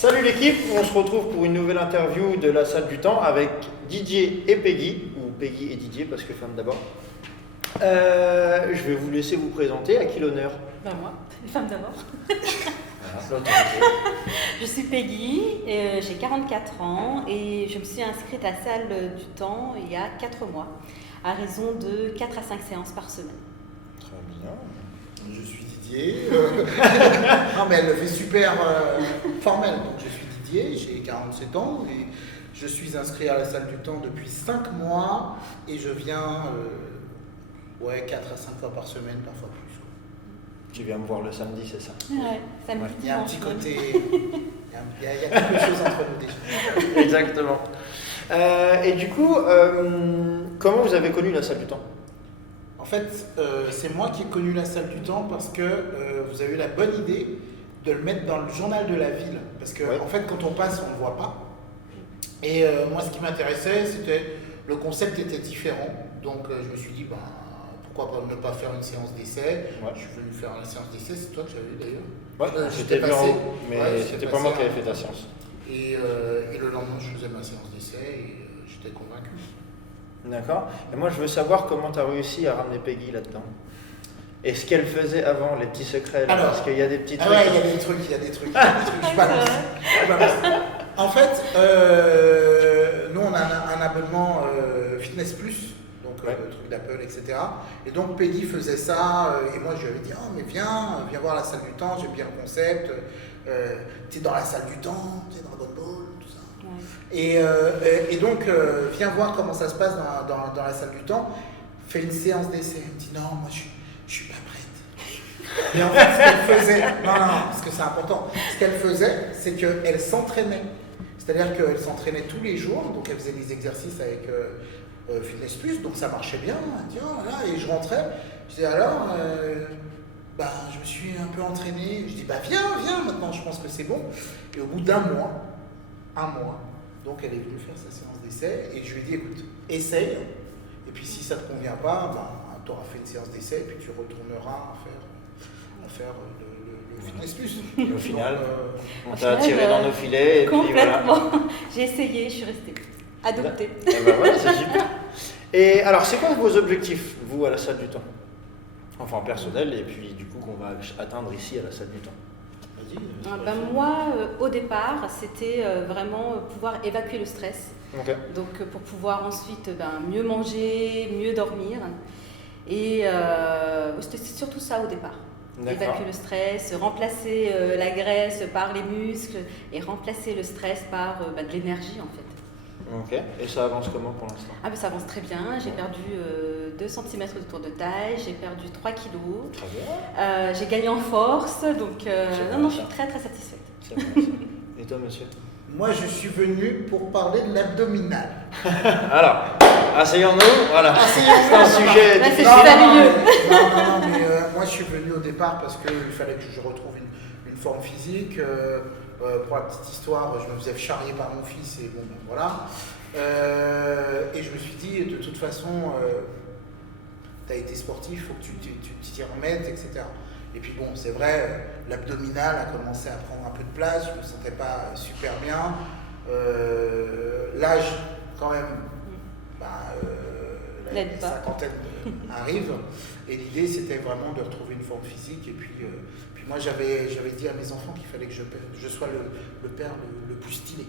Salut l'équipe, on se retrouve pour une nouvelle interview de la salle du temps avec Didier et Peggy, ou Peggy et Didier parce que femme d'abord. Je vais vous laisser vous présenter, à qui l'honneur? Ben moi, les femmes d'abord. Voilà, l'autorité. Je suis Peggy, j'ai 44 ans et je me suis inscrite à la salle du temps il y a 4 mois, à raison de 4 à 5 séances par semaine. Très bien. Je suis Didier. Non, mais elle le fait super formel. Donc, je suis Didier, j'ai 47 ans et je suis inscrit à la salle du temps depuis 5 mois et je viens 4 à 5 fois par semaine, parfois plus. Tu viens me voir le samedi, c'est ça? Ouais, samedi, Il y a un dimanche, petit même. côté. Il y a quelque chose entre nous déjà. Exactement. Et du coup, comment vous avez connu la salle du temps? En fait, c'est moi qui ai connu la salle du temps parce que vous avez eu la bonne idée de le mettre dans le journal de la ville. Parce que, en fait, quand on passe, on ne le voit pas. Et moi, ce qui m'intéressait, c'était le concept était différent. Donc, je me suis dit, pourquoi ne pas faire une séance d'essai. Je suis venu faire la séance d'essai, c'est toi que j'avais vu d'ailleurs. Ouais, j'étais vu en haut, mais c'était pas moi qui avais fait ta séance. Et le lendemain, je faisais ma séance d'essai et j'étais convaincu. D'accord. Et moi, je veux savoir comment tu as réussi à ramener Peggy là-dedans. Et ce qu'elle faisait avant, les petits secrets, là, parce qu'il y a des petits trucs. Ouais, il y a des trucs. Je balance. En fait, nous, on a un abonnement Fitness Plus, donc le truc d'Apple, etc. Et donc, Peggy faisait ça, et moi, je lui avais dit, mais viens voir la salle du temps, j'aime bien le concept. Tu es dans la salle du temps, tu es Dragon Ball, tout ça. Et donc, viens voir comment ça se passe dans la salle du temps. Fais une séance d'essai. Elle me dit, non, moi, je suis pas prête. Et en fait, ce qu'elle faisait, non, parce que c'est important, ce qu'elle faisait, c'est qu'elle s'entraînait. C'est-à-dire qu'elle s'entraînait tous les jours, donc elle faisait des exercices avec Fitness Plus, donc ça marchait bien. Elle dit, oh là, et je rentrais, je disais, alors, je me suis un peu entraîné. Je dis, viens, maintenant, je pense que c'est bon. Et au bout d'un mois, donc elle est venue faire sa séance d'essai, et je lui ai dit, écoute, essaye, et puis si ça ne te convient pas, tu auras fait une séance d'essai, et puis tu retourneras à faire le Fitness Plus. Et au final, on t'a final, attiré dans nos filets, et puis voilà. Complètement. J'ai essayé, je suis restée adoptée. Et ben ouais, c'est super. Et alors, c'est quoi vos objectifs, vous, à la salle du temps? Enfin, personnel, et puis du coup, qu'on va atteindre ici à la salle du temps. Moi, au départ, c'était vraiment pouvoir évacuer le stress. Okay. Donc, pour pouvoir ensuite mieux manger, mieux dormir. Et c'était surtout ça au départ. Évacuer le stress, remplacer la graisse par les muscles et remplacer le stress par de l'énergie en fait. Ok, et ça avance comment pour l'instant? Ça avance très bien, j'ai perdu 2 cm de tour de taille, j'ai perdu 3 kg. Très bien. J'ai gagné en force, donc je suis très très satisfaite. C'est bon, ça. Et toi monsieur? Moi je suis venu pour parler de l'abdominal. Alors, asseyons-nous, voilà. Asseyons-nous. C'est un sujet Là, difficile. c'est sérieux. Non, mais moi je suis venu au départ parce qu'il fallait que je retrouve une forme physique. Pour la petite histoire, je me faisais charrier par mon fils et voilà. Et je me suis dit, de toute façon, tu as été sportif, il faut que tu t'y remettes, etc. Et puis c'est vrai, l'abdominal a commencé à prendre un peu de place, je ne me sentais pas super bien. L'âge, quand même, la cinquantaine arrive. Et l'idée, c'était vraiment de retrouver une forme physique. Et puis moi, j'avais dit à mes enfants qu'il fallait que je sois le père le plus stylé.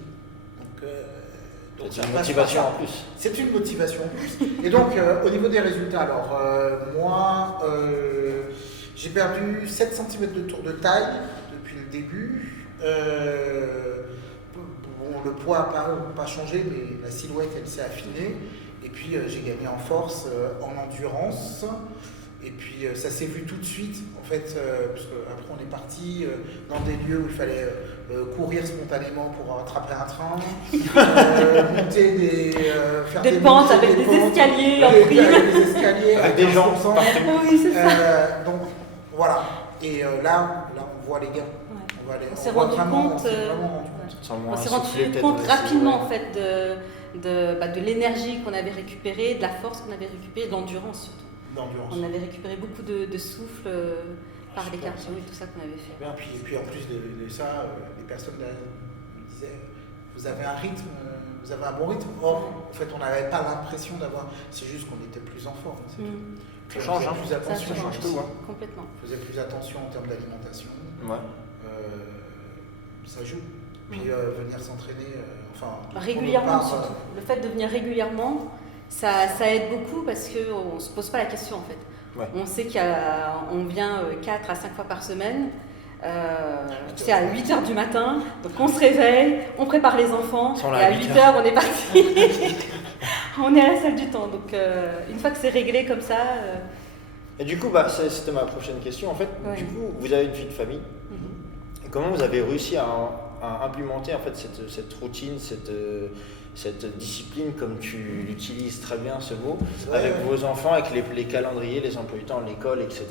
Donc c'est une motivation en plus. C'est une motivation en plus. Et donc, au niveau des résultats, alors, moi, j'ai perdu 7 cm de tour de taille depuis le début. Le poids n'a pas changé, mais la silhouette, elle s'est affinée. Et puis, j'ai gagné en force, en endurance. Et puis ça s'est vu tout de suite, en fait, parce qu'après on est parti dans des lieux où il fallait courir spontanément pour attraper un train, monter faire des pentes avec des escaliers en prime. Des escaliers avec des gens partout. Oui, c'est ça. Donc voilà, et là on voit les gains. Ouais. On s'est rendu compte, rapidement en fait de l'énergie qu'on avait récupérée, de la force qu'on avait récupérée, de l'endurance surtout. On avait récupéré beaucoup de souffle par les cardio et tout ça qu'on avait fait. Et puis en plus de ça, les personnes disait vous avez un rythme, vous avez un bon rythme. Or, en fait, on n'avait pas l'impression d'avoir. C'est juste qu'on était plus en forme. Ça change, hein. Plus attention, ça change tout. Hein. Complètement. On faisait plus attention en termes d'alimentation. Ouais. Ça joue. Puis venir s'entraîner, régulièrement surtout. Le fait de venir régulièrement, ça aide beaucoup parce qu'on ne se pose pas la question en fait. Ouais. On sait qu'on vient 4 à 5 fois par semaine. C'est à 8h du matin, donc on se réveille, on prépare les enfants, et à 8h on est parti. On est à la salle du temps. Donc une fois que c'est réglé comme ça. Et du coup, c'était ma prochaine question. En fait, du coup, vous avez une vie de famille. Et comment vous avez réussi à implémenter en fait cette routine, cette discipline, comme tu l'utilises très bien ce mot, avec vos enfants, avec les calendriers, les emplois du temps, l'école, etc.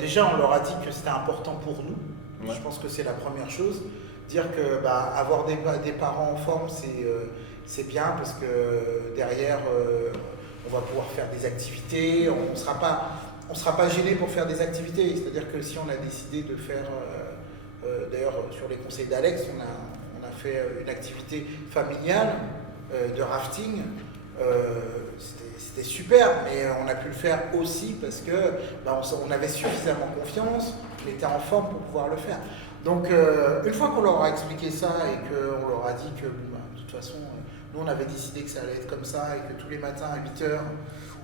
Déjà, on leur a dit que c'était important pour nous. Ouais. Je pense que c'est la première chose. Dire que avoir des parents en forme, c'est bien parce que derrière, on va pouvoir faire des activités. On ne sera pas gêné pour faire des activités. C'est-à-dire que si on a décidé de faire, d'ailleurs sur les conseils d'Alex, on a fait une activité familiale de rafting. C'était super, mais on a pu le faire aussi parce que on avait suffisamment confiance, on était en forme pour pouvoir le faire. Donc une fois qu'on leur a expliqué ça et qu'on leur a dit que de toute façon, nous on avait décidé que ça allait être comme ça et que tous les matins à 8h,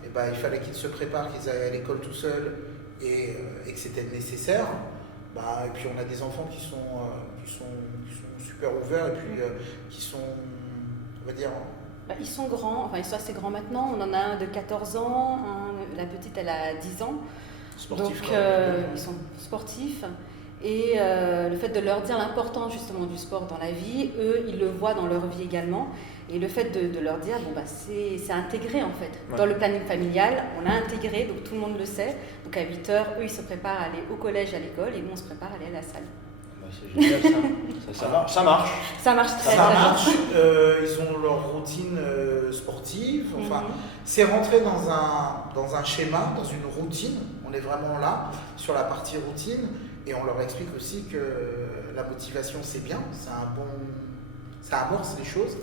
il fallait qu'ils se préparent, qu'ils aillent à l'école tout seuls et que c'était nécessaire. Et puis on a des enfants qui sont super ouverts et puis qui sont, on va dire... Ils sont grands, ils sont assez grands maintenant. On en a un de 14 ans, la petite elle a 10 ans. Sportifs, donc ils sont sportifs. Et le fait de leur dire l'importance justement du sport dans la vie, eux ils le voient dans leur vie également. Et le fait de leur dire, c'est intégré en fait. Ouais. Dans le planning familial, on a intégré, donc tout le monde le sait. Donc à 8h, eux ils se préparent à aller au collège, à l'école, et nous on se prépare à aller à la salle. C'est génial ça. Ça marche. Ça marche très bien. Ça marche. Ils ont leur routine sportive. C'est rentré dans un schéma, dans une routine. On est vraiment là sur la partie routine et on leur explique aussi que la motivation c'est bien, ça amorce les choses,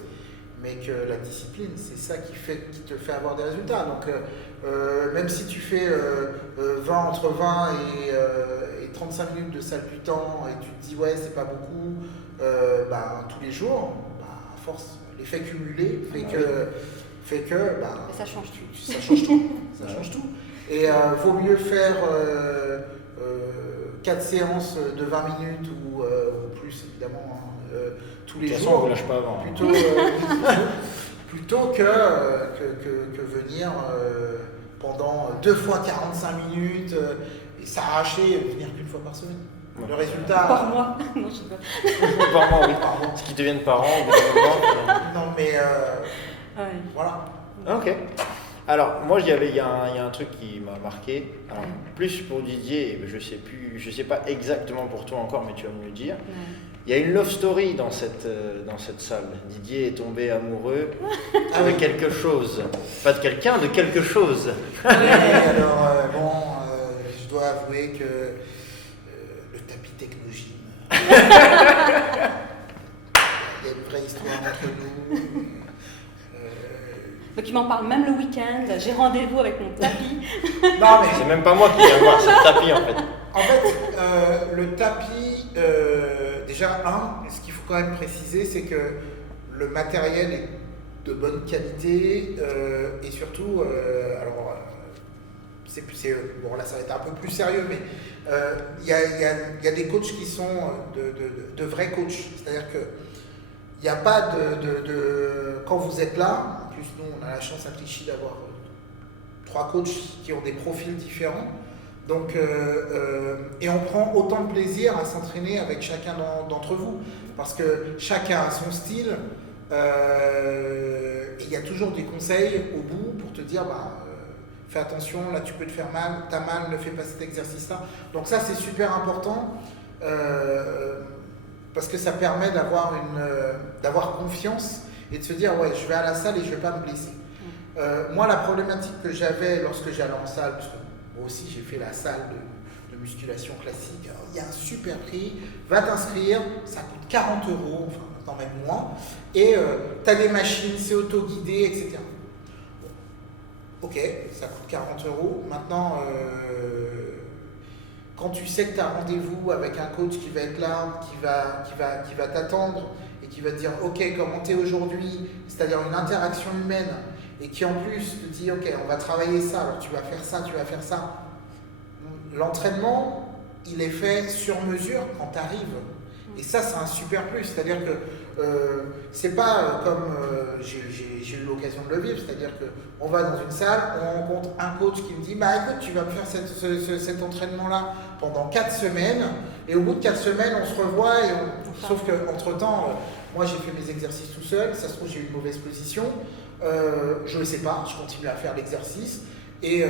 mais que la discipline c'est ça qui te fait avoir des résultats. Donc même si tu fais entre 20 et 35 minutes de salle du temps et tu te dis c'est pas beaucoup tous les jours, à force l'effet cumulé fait que ça change tout. Ça change tout. Et vaut mieux faire 4 séances de 20 minutes ou plus évidemment tous les jours. De toute façon, on ne lâche pas avant. Plutôt que venir pendant 2 fois 45 minutes et s'arracher et venir qu'une fois par semaine. Ouais. Le résultat. Par mois. Non, je sais pas. Par mois, oui. Ce qui deviennent parents. Non, mais ouais. Voilà. Ok. Alors, moi, il y a un truc qui m'a marqué. Alors, plus pour Didier, je sais pas exactement pour toi encore, mais tu vas me le dire. Il y a une love story dans cette salle. Didier est tombé amoureux de quelque chose. Pas de quelqu'un, de quelque chose. Oui, alors, je dois avouer que le tapis Technogym. Il y a une vraie histoire entre nous. Donc il m'en parle même le week-end, j'ai rendez-vous avec mon tapis. Non, mais c'est même pas moi qui viens voir, c'est le tapis en fait. En fait, le tapis, déjà, ce qu'il faut quand même préciser, c'est que le matériel est de bonne qualité et surtout, bon là ça va être un peu plus sérieux, mais il y a des coachs qui sont de vrais coachs, c'est-à-dire que il n'y a pas quand vous êtes là, en plus nous on a la chance à Clichy d'avoir 3 coachs qui ont des profils différents. Donc, et on prend autant de plaisir à s'entraîner avec chacun d'entre vous, parce que chacun a son style, et il y a toujours des conseils au bout pour te dire, fais attention, là tu peux te faire mal, t'as mal, ne fais pas cet exercice-là. Donc ça c'est super important, parce que ça permet d'avoir confiance et de se dire, ouais, je vais à la salle et je ne vais pas me blesser. Moi, la problématique que j'avais lorsque j'allais en salle, parce que moi aussi j'ai fait la salle de musculation classique. Alors, il y a un super prix, va t'inscrire, ça coûte 40 €, enfin maintenant même moins, et tu as des machines, c'est auto-guidé, etc. Bon. Ok, ça coûte 40 €. Maintenant, quand tu sais que tu as rendez-vous avec un coach qui va être là, qui va t'attendre et qui va te dire ok, comment tu es aujourd'hui, c'est-à-dire une interaction humaine, et qui en plus te dit ok, on va travailler ça, alors tu vas faire ça, tu vas faire ça. L'entraînement, il est fait sur mesure quand tu arrives. Et ça, c'est un super plus. C'est-à-dire que c'est pas comme j'ai eu l'occasion de le vivre, c'est-à-dire qu'on va dans une salle, on rencontre un coach qui me dit bah écoute, tu vas me faire cet entraînement-là pendant 4 semaines, et au bout de 4 semaines, on se revoit, sauf qu'entre-temps, moi j'ai fait mes exercices tout seul, ça se trouve j'ai eu une mauvaise position, je ne sais pas, je continue à faire l'exercice. Et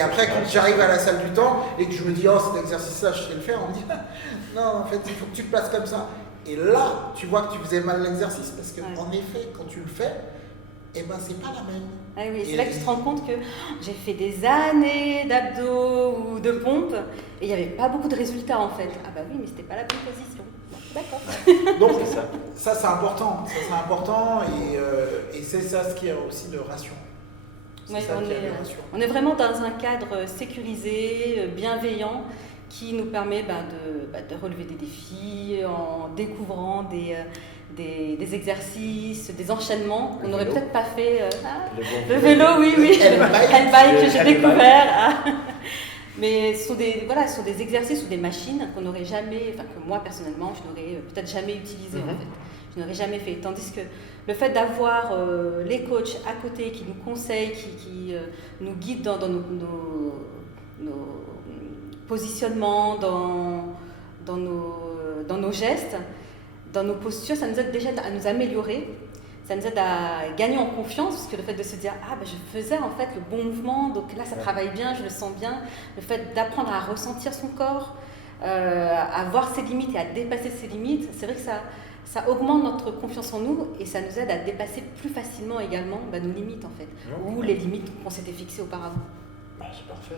après, quand j'arrive à la salle du temps et que je me dis, oh, cet exercice-là, je sais le faire, on me dit, non, en fait, il faut que tu te places comme ça. Et là, tu vois que tu faisais mal l'exercice, parce qu'en effet, quand tu le fais, eh ben, c'est pas la même. Ah oui, c'est là que tu te rends compte que j'ai fait des années d'abdos ou de pompes et il n'y avait pas beaucoup de résultats en fait. Ah bah oui, mais c'était pas la bonne position. D'accord. Donc, ça c'est important. Ça, c'est important et c'est ça ce qui est aussi le rassurant. Ouais, on est vraiment dans un cadre sécurisé, bienveillant, qui nous permet de relever des défis en découvrant des exercices, des enchaînements qu'on n'aurait peut-être pas fait. Le vélo, oui. Hellbike que j'ai découvert. Mais ce sont des exercices ou des machines qu'on n'aurait jamais, que moi personnellement, je n'aurais peut-être jamais utilisé en fait. Je n'aurais jamais fait. Tandis que le fait d'avoir les coachs à côté qui nous conseillent, qui nous guident dans nos positionnements, dans nos gestes, dans nos postures, ça nous aide déjà à nous améliorer, ça nous aide à gagner en confiance, parce que le fait de se dire « Ah, je faisais en fait le bon mouvement, donc là ça travaille bien, je le sens bien », le fait d'apprendre à ressentir son corps, à voir ses limites et à dépasser ses limites, c'est vrai que ça augmente notre confiance en nous et ça nous aide à dépasser plus facilement également nos limites en fait, ou les limites qu'on s'était fixées auparavant. C'est parfait.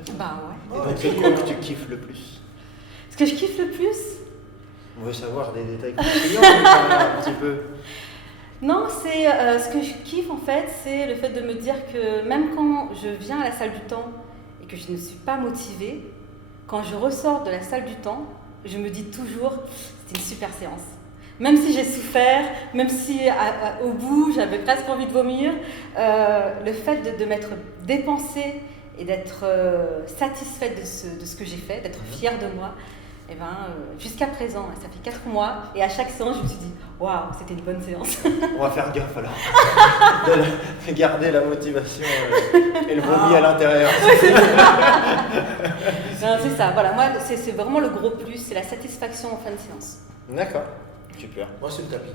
Ouais. Et donc, c'est quoi que tu kiffes le plus? Ce que je kiffe le plus? On veut savoir des détails clients, un petit peu. Non, c'est ce que je kiffe en fait, c'est le fait de me dire que même quand je viens à la salle du temps et que je ne suis pas motivée, quand je ressors de la salle du temps, je me dis toujours c'était une super séance. Même si j'ai souffert, même si au bout j'avais presque envie de vomir, le fait de m'être dépensée et d'être satisfaite de ce que j'ai fait, d'être fière de moi, et jusqu'à présent, ça fait 4 mois, et à chaque séance, je me suis dit waouh, c'était une bonne séance. On va faire gaffe alors, de garder la motivation et le vomi à l'intérieur. C'est ça, voilà, moi c'est vraiment le gros plus, c'est la satisfaction en fin de séance. D'accord, super. Moi, c'est le tapis.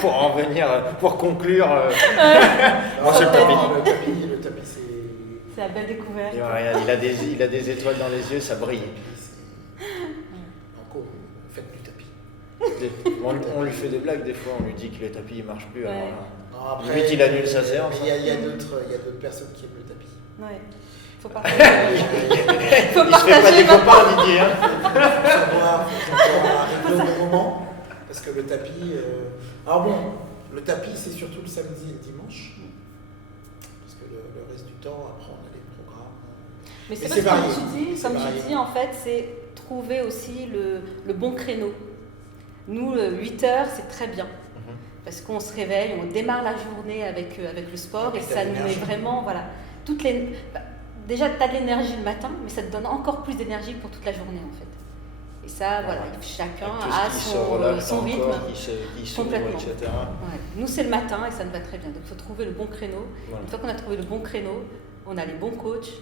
Pour en venir, pour conclure, moi c'est le tapis. Le tapis, c'est la belle découverte. Et regarde, il a des étoiles dans les yeux, ça brille. Encore, faites du tapis. On lui fait des blagues des fois, on lui dit que le tapis il marche plus. Ouais. Alors, limite il annule sa séance. Il y a d'autres personnes qui aiment le tapis. Ouais. Faut partager. Faut Il se fait pas des copains, Didier. Faut savoir arriver au bon moment. Parce que le tapis. Alors bon, le tapis c'est surtout le samedi et le dimanche. Parce que le reste du temps, après on a les programmes. Mais c'est vrai que comme tu dis, en fait, c'est trouver aussi le bon créneau. Nous, 8 heures, c'est très bien. Parce qu'on se réveille, on démarre la journée avec le sport et ça nous met vraiment, voilà, déjà tu as de l'énergie le matin, mais ça te donne encore plus d'énergie pour toute la journée en fait. Et ça, voilà, chacun a son rythme, complètement. Etc. Ouais. Nous, c'est le matin et ça nous va très bien. Donc, il faut trouver le bon créneau. Voilà. Une fois qu'on a trouvé le bon créneau, on a les bons coachs.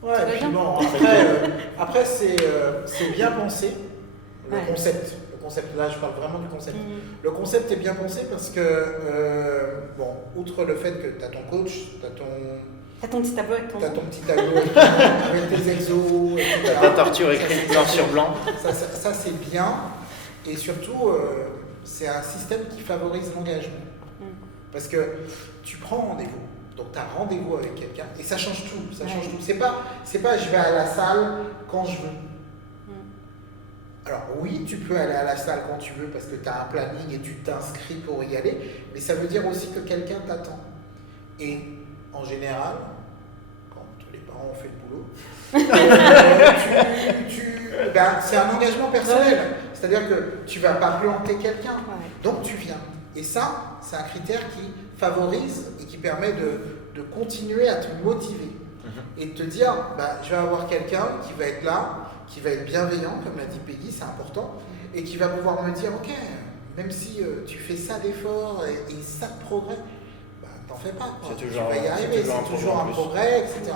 Ouais, et puis bon, après c'est bien pensé, le concept. Le concept, là, je parle vraiment du concept. Le concept est bien pensé parce que, bon, outre le fait que tu as ton coach, tu as ton petit tableau avec ton petit tableau avec tes exos, etc. Ta torture écrite noir sur blanc. Ça c'est bien. Et surtout, c'est un système qui favorise l'engagement. Parce que tu prends rendez-vous, Donc tu as rendez-vous avec quelqu'un et ça change tout. Ça change tout. C'est pas je vais à la salle quand je veux. Alors oui, tu peux aller à la salle quand tu veux parce que tu as un planning et tu t'inscris pour y aller, mais ça veut dire aussi que quelqu'un t'attend. Et en général, quand tous les parents ont fait le boulot, c'est un engagement personnel. C'est-à-dire que tu ne vas pas planter quelqu'un, donc tu viens. Et ça, c'est un critère qui favorise et qui permet de continuer à te motiver. Et de te dire, je vais avoir quelqu'un qui va être là, qui va être bienveillant, comme l'a dit Peggy, c'est important, et qui va pouvoir me dire, ok, même si tu fais ça d'effort et ça de progrès, t'en fais pas, tu vas y arriver, c'est toujours un progrès, etc.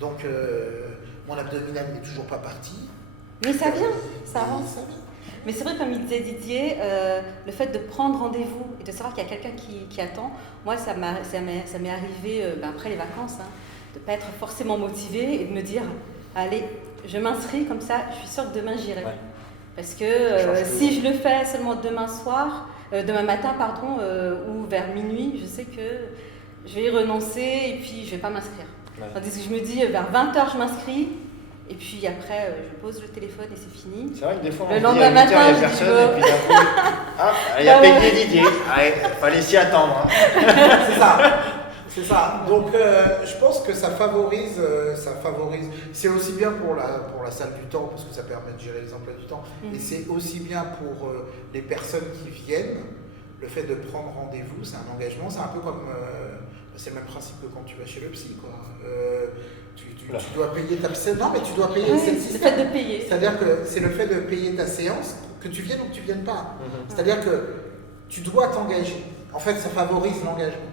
Donc, mon abdominal n'est toujours pas parti. Mais ça vient, ça avance. Mais c'est vrai, comme il disait Didier, le fait de prendre rendez-vous et de savoir qu'il y a quelqu'un qui attend, moi, ça m'est arrivé après les vacances, de ne pas être forcément motivée et de me dire, allez, je m'inscris comme ça, je suis sûre que demain j'irai. Ouais. Parce que si je le fais seulement demain matin, ou vers minuit, je sais que je vais y renoncer et puis je ne vais pas m'inscrire. Ouais. Tandis que je me dis, vers 20h, je m'inscris. Et puis après, je pose le téléphone et c'est fini. C'est vrai que des fois, le lendemain matin, il n'y a personne et puis d'un coup, il y a Peggy et Didier. Il fallait s'y attendre. C'est ça. Donc, je pense que ça favorise. C'est aussi bien pour la salle du temps, parce que ça permet de gérer les emplois du temps, et c'est aussi bien pour les personnes qui viennent. Le fait de prendre rendez-vous, c'est un engagement. C'est un peu comme... c'est le même principe que quand tu vas chez le psy, quoi. Tu dois payer ta séance. Non, mais tu dois payer. C'est le fait de payer. C'est-à-dire que c'est le fait de payer ta séance, que tu viennes ou que tu ne viennes pas. C'est-à-dire que tu dois t'engager. En fait, ça favorise l'engagement.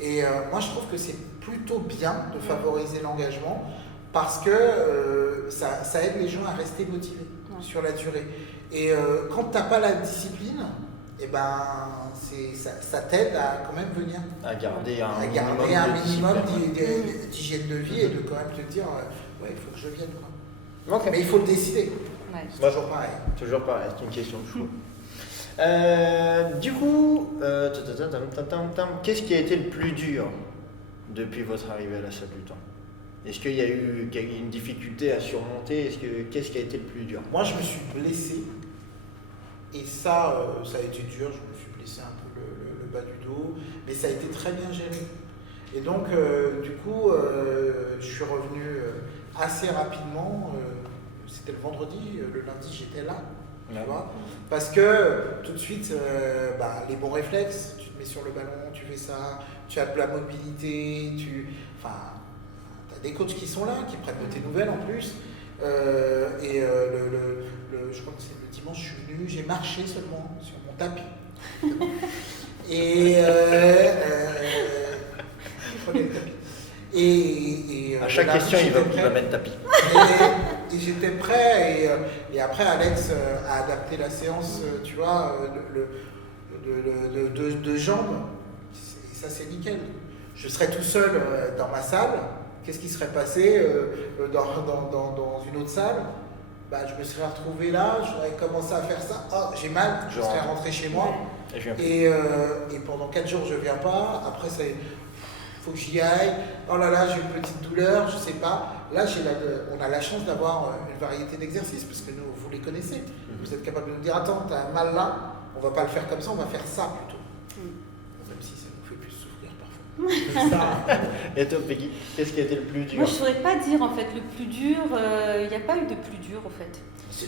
Et moi, je trouve que c'est plutôt bien de favoriser l'engagement parce que ça aide les gens à rester motivés sur la durée. Et quand tu n'as pas la discipline, ça t'aide à quand même venir. À garder un minimum d'hygiène de vie et de quand même te dire, il faut que je vienne. Quoi. Okay. Mais il faut le décider. Ouais. C'est toujours pareil. Toujours pareil, c'est une question de choix. Du coup, qu'est-ce qui a été le plus dur depuis votre arrivée à la salle du temps? Est-ce qu'il y a eu une difficulté à surmonter? Qu'est-ce qui a été le plus dur? Moi, je me suis blessé. Et ça a été dur. Je me suis blessé un peu le bas du dos. Mais ça a été très bien géré. Et donc, du coup, je suis revenu assez rapidement. C'était le vendredi. Le lundi, j'étais là. Tu vois, parce que tout de suite, les bons réflexes, tu te mets sur le ballon, tu fais ça, tu as de la mobilité, tu as des coachs qui sont là, qui prennent de tes nouvelles en plus. Je crois que c'est le dimanche, je suis venu, j'ai marché seulement sur mon tapis. Et à chaque question, il va mettre tapis. Et j'étais prêt, et après Alex a adapté la séance, tu vois, de jambes, et ça c'est nickel. Je serais tout seul dans ma salle, qu'est-ce qui serait passé dans une autre salle? Je me serais retrouvé là, j'aurais commencé à faire ça, j'ai mal, je serais rentré chez moi, et pendant 4 jours je viens pas, après c'est... faut que j'y aille, oh là là, j'ai une petite douleur, je sais pas. Là, on a la chance d'avoir une variété d'exercices, parce que nous, vous les connaissez. Vous êtes capable de nous dire, attends, t'as un mal là, on va pas le faire comme ça, on va faire ça plutôt. Même si ça nous fait plus souffrir parfois. Et toi, Peggy, qu'est-ce qui a été le plus dur? Moi, je saurais pas dire, en fait, le plus dur, il n'y a pas eu de plus dur, en fait.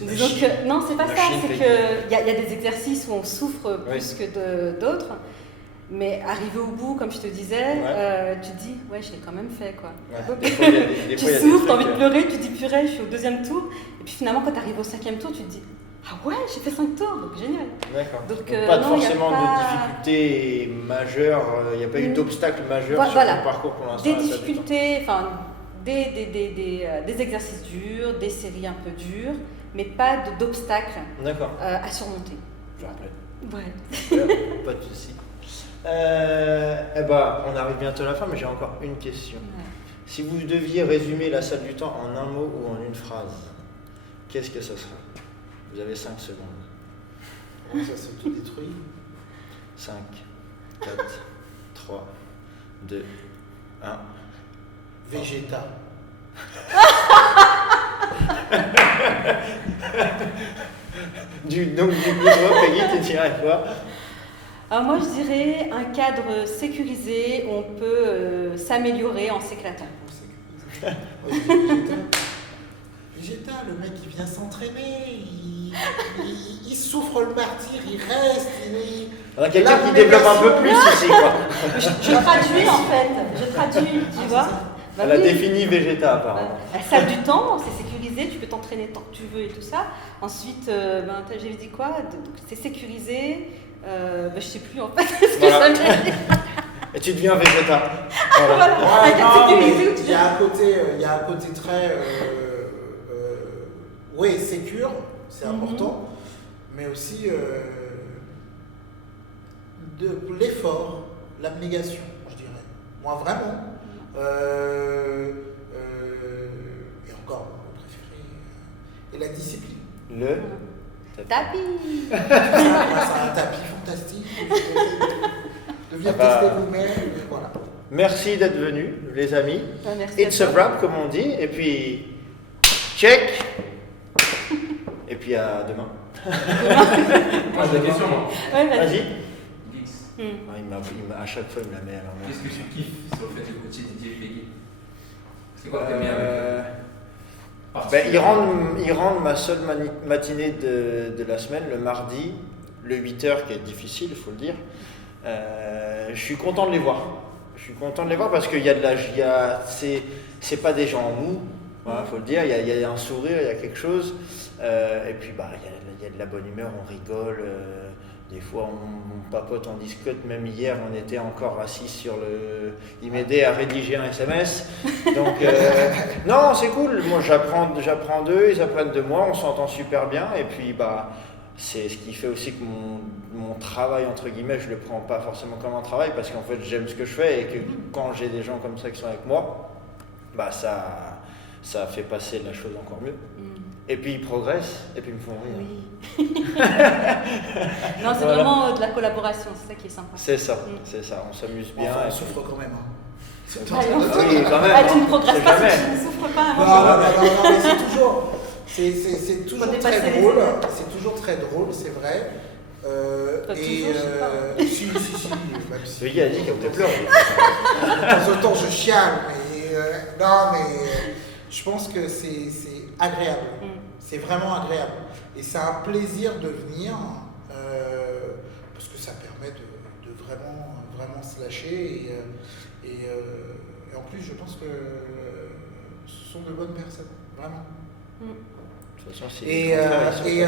Disons que, non, c'est pas ça, c'est qu'il y a des exercices où on souffre plus que d'autres. Mais arrivé au bout, comme je te disais, tu te dis, je l'ai quand même fait, quoi. Tu souffres, t'as envie de pleurer, tu te dis, purée, je suis au 2e tour. Et puis finalement, quand tu arrives au 5e tour, tu te dis, ah ouais, j'ai fait 5 tours, donc génial. D'accord. Donc pas forcément de difficultés majeures, il n'y a pas eu d'obstacles majeurs sur ton parcours pour l'instant. Des difficultés, enfin, des exercices durs, des séries un peu dures, mais pas d'obstacles à surmonter. Je rappelle. Ouais. Pas de soucis. On arrive bientôt à la fin, mais j'ai encore une question. Si vous deviez résumer la salle du temps en un mot ou en une phrase, qu'est-ce que ça serait? Vous avez 5 secondes. Ça se tout détruit. 5, 4, 3, 2, Hein? Végéta. Donc du coup, toi, Peggy, tu dirais quoi? Alors moi, je dirais un cadre sécurisé où on peut s'améliorer en s'éclatant. Ouais, Végéta. Végéta, le mec il vient s'entraîner, il souffre le martyr, il reste. On a quelqu'un qui développe un peu plus ici, quoi. Je traduis en fait, je traduis, tu vois. Bah, Elle a oui. défini Végéta, apparemment. La salle du temps, c'est sécurisé, tu peux t'entraîner tant que tu veux et tout ça. Ensuite, j'ai dit quoi? Donc, c'est sécurisé. Je sais plus en fait ce que Voilà. ça veut dire. Et tu deviens Végéta. Voilà. Voilà. Ouais, Un cadre non, mais sécurisé où tu il y a un côté très oui, sécure, c'est important, mais aussi de l'effort, l'abnégation, je dirais. Moi, vraiment. Et encore, mon préféré. Et la discipline. Le Tapis. C'est un tapis fantastique. De venir tester vous-même, et voilà. Merci d'être venus, les amis. Merci It's à a toi. wrap, comme on dit. Et puis, check. Et puis à demain. Moi j'ai des questions, moi. Ouais, vas-y. Vas-y. Dix. À chaque fois, il me la met à l'envers. Qu'est-ce que tu kiffes sur le fait de coacher Didier Peggy? C'est quoi que t'aimes bien avec Ils rendent ma seule matinée de la semaine, le mardi, le 8h, qui est difficile, il faut le dire. Je suis content de les voir. Je suis content de les voir parce qu'il y a de la. C'est pas des gens mous, il faut le dire. Il y a un sourire, il y a quelque chose. Et puis, il y a de la bonne humeur, on rigole. Des fois, on papote, on discute. Même hier, on était encore assis sur le. Il m'aidait à rédiger un SMS. Donc, non, c'est cool. Moi, j'apprends d'eux, ils apprennent de moi. On s'entend super bien. Et puis, c'est ce qui fait aussi que mon travail, entre guillemets, je le prends pas forcément comme un travail parce qu'en fait, j'aime ce que je fais et que quand j'ai des gens comme ça qui sont avec moi, ça fait passer la chose encore mieux. Et puis ils progressent, et puis ils me font rire. Oui. Non, c'est Voilà. vraiment de la collaboration, c'est ça qui est sympa. C'est ça, on s'amuse bien. Enfin, et on puis- souffre quand même. Hein. C'est Ah, non. Oui, quand même. Ah, tu ne hein, progresses c'est pas jamais. si tu ne souffres pas Non, avant. mais c'est toujours, c'est toujours Faut dépasser très les drôle. étapes. C'est toujours très drôle, c'est vrai. Pas Et toujours, je sais pas. si, même si. Le gars a dit qu'elle voulait pleurer. De temps en temps, je chiale, mais non, mais je pense que c'est agréable. C'est vraiment agréable. Et c'est un plaisir de venir parce que ça permet de vraiment se lâcher. Et en plus, je pense que ce sont de bonnes personnes, vraiment. De toute façon, c'est Et le contraire, ils sont j'en pas habitués.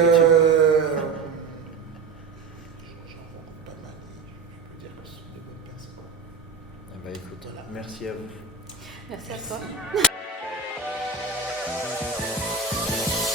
rencontre pas mal. Je peux dire que ce sont de bonnes personnes. Écoute, Voilà. merci à vous. Merci à toi.